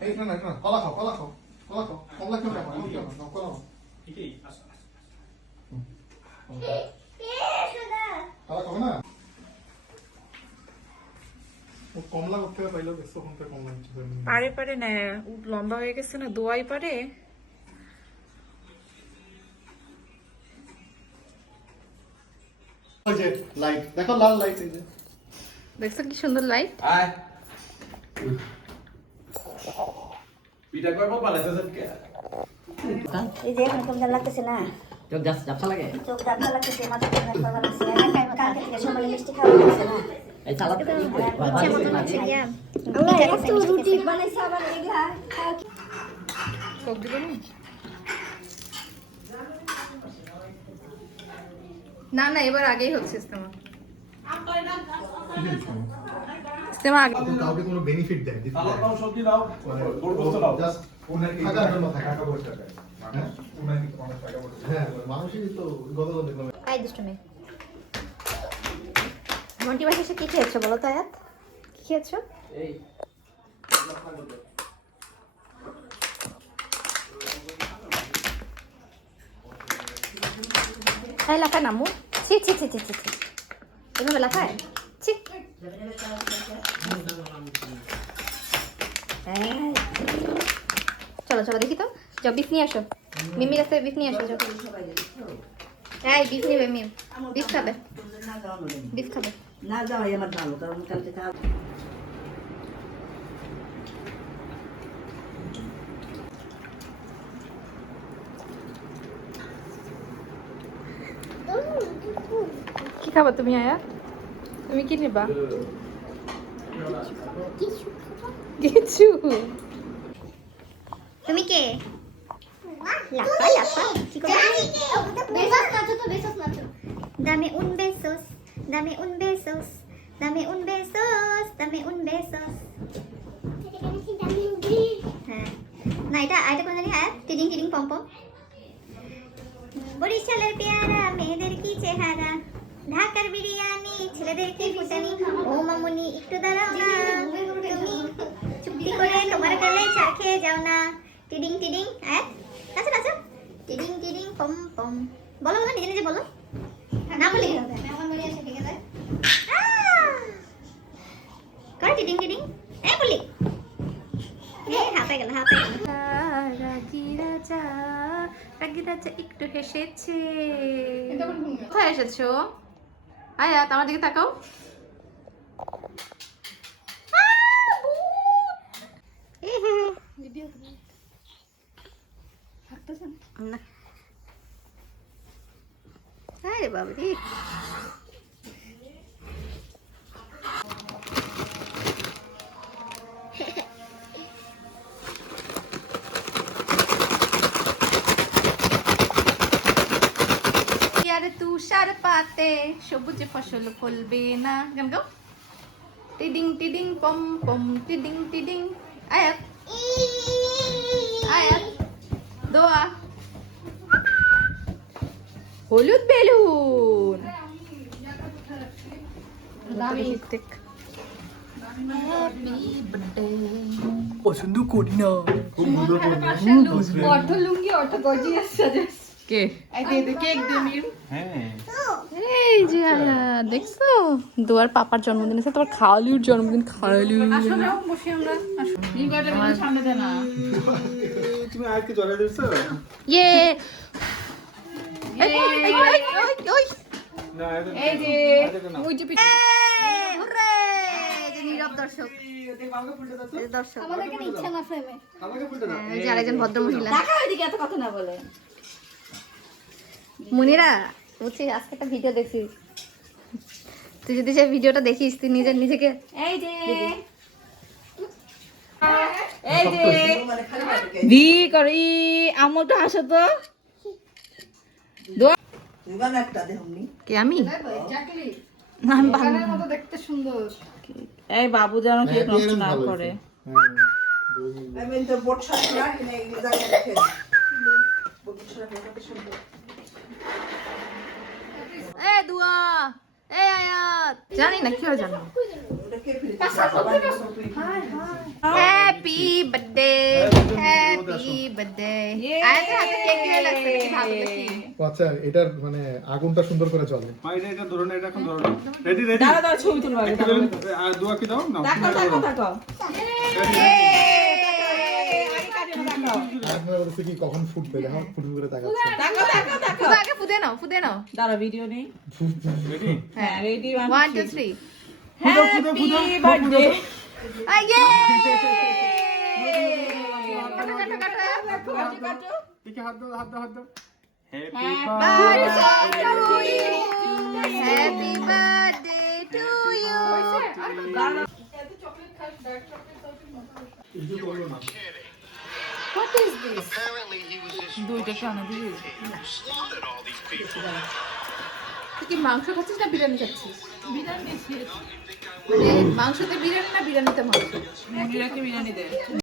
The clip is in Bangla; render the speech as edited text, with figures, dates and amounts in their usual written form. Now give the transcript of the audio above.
এই না না না কলা খাও কলা খাও কলা খাও কলা কেন খাও এমন কেন নাও কলা নাও এটাই আসো কলা খাও না ও কমলা করতে পাইলো দেখছো কোনটা কমলা নিচ্ছে পারে পারে না লম্বা হয়ে গেছে না দোয়াই পারে ওই যে লাইট দেখো লাল লাইট এই যে দেখছো কি সুন্দর লাইট আয় পিঠা করবো পালাইতে কে এই যে এখন কমলা লাগতেছে না চোখ জাপসা লাগে চোখ দাঁড়া লাগতেছে মাথা ব্যথা লাগছে কালকে থেকে সকালে মিষ্টি খাওয়া হচ্ছে না এই সালাদ আমরা একটু রুটি বানাইছি আবার এগুলা কোক দিবেন না না এবার আগেই হচ্ছে ইস্তেমা ইস্তেমা আগে কাউকে কোনো বেনিফিট দেয় সালাদ নাও সবজি নাও গোল গোস্ত নাও জাস্ট ওনাকে টাকার জন্য টাকা পয়সা দেয় মানে ওনাকে অনেক টাকা পয়সা হ্যাঁ মানুষই তো গতকাল দেখলাম কাই দুষ্টু মেয়ে মন্টি বাসা এসে কি খেয়েছো বলো তো আয়াত কি খেয়েছো এই তাই লাফায় নামু ছি ছি ছি ছি ছি ছি এভাবে লাফায় ছি চলো চলো দেখি তো যাও বিফ নিয়ে আসো মিমির কাছে বিফ নিয়ে আসো যাও এই বিফ নেবে মিম বিফ খাবে বিফ খাবে না যাও আমার ভালো কারণ কালকে খাওয়া কি খাবা তুমি আয়া তুমি কি নেবা কিছু তুমি কে লাফা লাফা কি করে বেসস নাচো তো বেসস নাচো dame un besos dame un besos dame un besos dame un besos হ্যাঁ না এটা কোন জানি হ্যাঁ টিডিং টিডিং পম পম বরিশালের পেয়ারা মেয়েদের কি চেহারা ঢাকার বিরিয়ানি ছেলেদের কি ফুটানি ও মামুনি একটু দাঁড়াও না তুমি চুপটি করে তোমার গালে চা খেয়ে যাও না টিডিং টিডিং নাচো নাচো টিডিং টিডিং পম পম বলো বলো নিজে নিজে বলো না বলি হবে আমার মনে আসে ঠিক আছে কর টিডিং টিডিং বলি হাঁপে গেল রাগি রাজা একটু হেসেছে কোথায় এসেছো আয়াত আমার দিকে তাকাও আরে বাবা রে তুষার পাতে সবুজ ফসল ফলবে না গান গাও টিডিং টিডিং পম পম টিডিং টিডিং আয়াত আয়াত দোয়া হলুদ বেলুন পছন্দ করি না অটো লুঙ্গি অটো গর্জিয়াস সাজেস কে এই দে কেক দে মিম হ্যাঁ এই যে দেখছো দুয়ার পাপার জন্মদিন আছে তোমার খালির জন্মদিন খালি আসো যাও বসি আমরা আসো নিগটা মিম সামনে দে না তুমি আর কি জলে দিছো ইয়ে ওই না এই যে ওই যে হুররে যে নীরব দর্শক দর্শক আমাদের কেন ইচ্ছা না ফ্রেমে আমাকে বলতে দাও যে আরেকজন ভদ্র মহিলা দেখা ওইদিকে এত কথা না বলে মুনিরা বুঝছিস আজকে একটা ভিডিও দেখছিস তুই যদি সেই ভিডিওটা দেখিস তুই নিজেকে এই যে এই যে ভি করি আমল তো হাসো তো দোয়া দুগান একটা দেহমনি কে আমি এক্স্যাক্টলি না আমি বানাবো। গানের মতো দেখতে সুন্দর এই বাবু যেন কেক নষ্ট না করে আমি তো বোট শাক না কিনে এগুলো জায়গায় রেখে দিই বোট শাক কত সুন্দর এ দুয়া এ আয়াত জানি না কি হয় জানো ওটা কে ফেলে happy happy birthday happy birthday আয়াতের হাতে কেক দিয়ে লাগছে নাকি ভালো দেখি ও আচ্ছা এটার মানে আগুনটা সুন্দর করে জ্বলে মা এটা ধরো না, এটা এখন ধরো না। রেডি রেডি দাঁড়া দাঁড়া ছবি তুলবো আগে আর দোয়া কি দাও না দেখো আপনারা বলছে কি কখন ফুটবে দেখো ফুটবে করে তাকাচ্ছে ফুদে আগে ফুদে নাও দাঁড়া ভিডিও নেই রেডি হ্যাঁ রেডি 1 2 3 হ্যাপি বার্থডে আইয়ে কাটো দেখি হাত দাও হাত দাও হাত দাও। Happy birthday to you. Happy birthday to you. What is this? দুইটা খানা দিয়ে তুই কি মাংস খাচ্ছিস না বিরিয়ানি খাচ্ছিস? বিরিয়ানি মানে মাংসতে বিরিয়ানি না বিরিয়ানিতে মাংস? মুরগিরাকে বিরিয়ানি দে